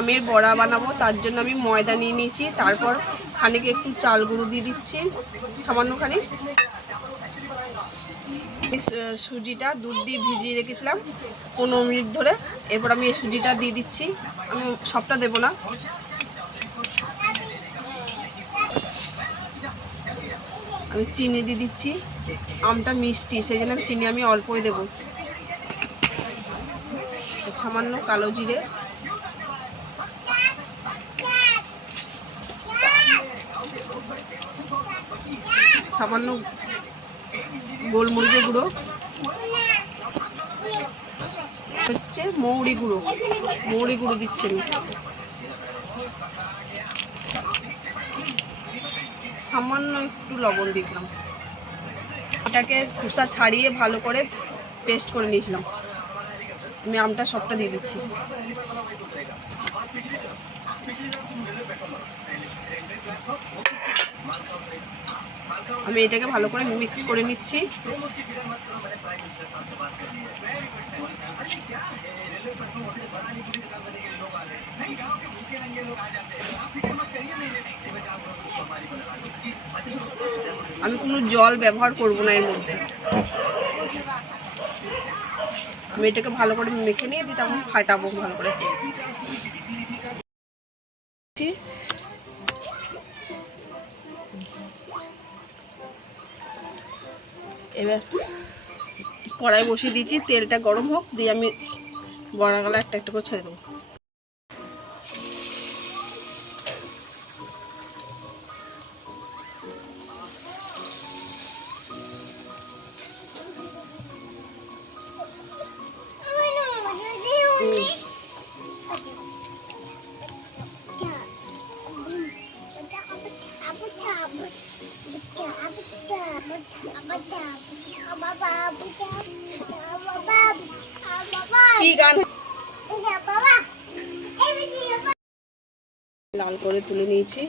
আমের বড়া বানাবো, তার জন্য আমি ময়দা নিয়ে নিয়েছি, তারপর খানিক একটু চাল গুঁড়ো দিয়ে দিচ্ছি সামান্য খানিক সুজিটা দুধ দিয়ে ভিজিয়ে রেখেছিলাম পনেরো মিনিট ধরে, এরপর আমি এই সুজিটা দিয়ে দিচ্ছি, আমি সবটা দেবো না। আমি চিনি দিয়ে দিচ্ছি, আমটা মিষ্টি, সেই জন্য চিনি আমি অল্পই দেবো। সামান্য কালো জিরে। সামান্য গোলমরিচের গুঁড়ো। হচ্ছে মৌরি গুঁড়ো। মৌরি গুঁড়ো দিচ্ছি আমি। সামান্য একটু লবণ দিলাম। এটাকে খোসা ছাড়িয়ে ভালো করে পেস্ট করে নিয়েছিলাম। আমি আমটা সবটা দিয়ে দিচ্ছি। আমি এটাকে ভালো করে মিক্স করে নিচ্ছি। আমি কোনো জল ব্যবহার করব না এর মধ্যে। আমি এটাকে ভালো করে মেখে নিয়ে দিই তখন ফাটাবো ভালো করে। এবার কড়াই বসিয়ে দিয়েছি, তেলটা গরম হোক, দিয়ে আমি বড়াগুলো একটা একটা করে ছেড়ে দেবো। কি লাল করে তুলে নিয়েছি।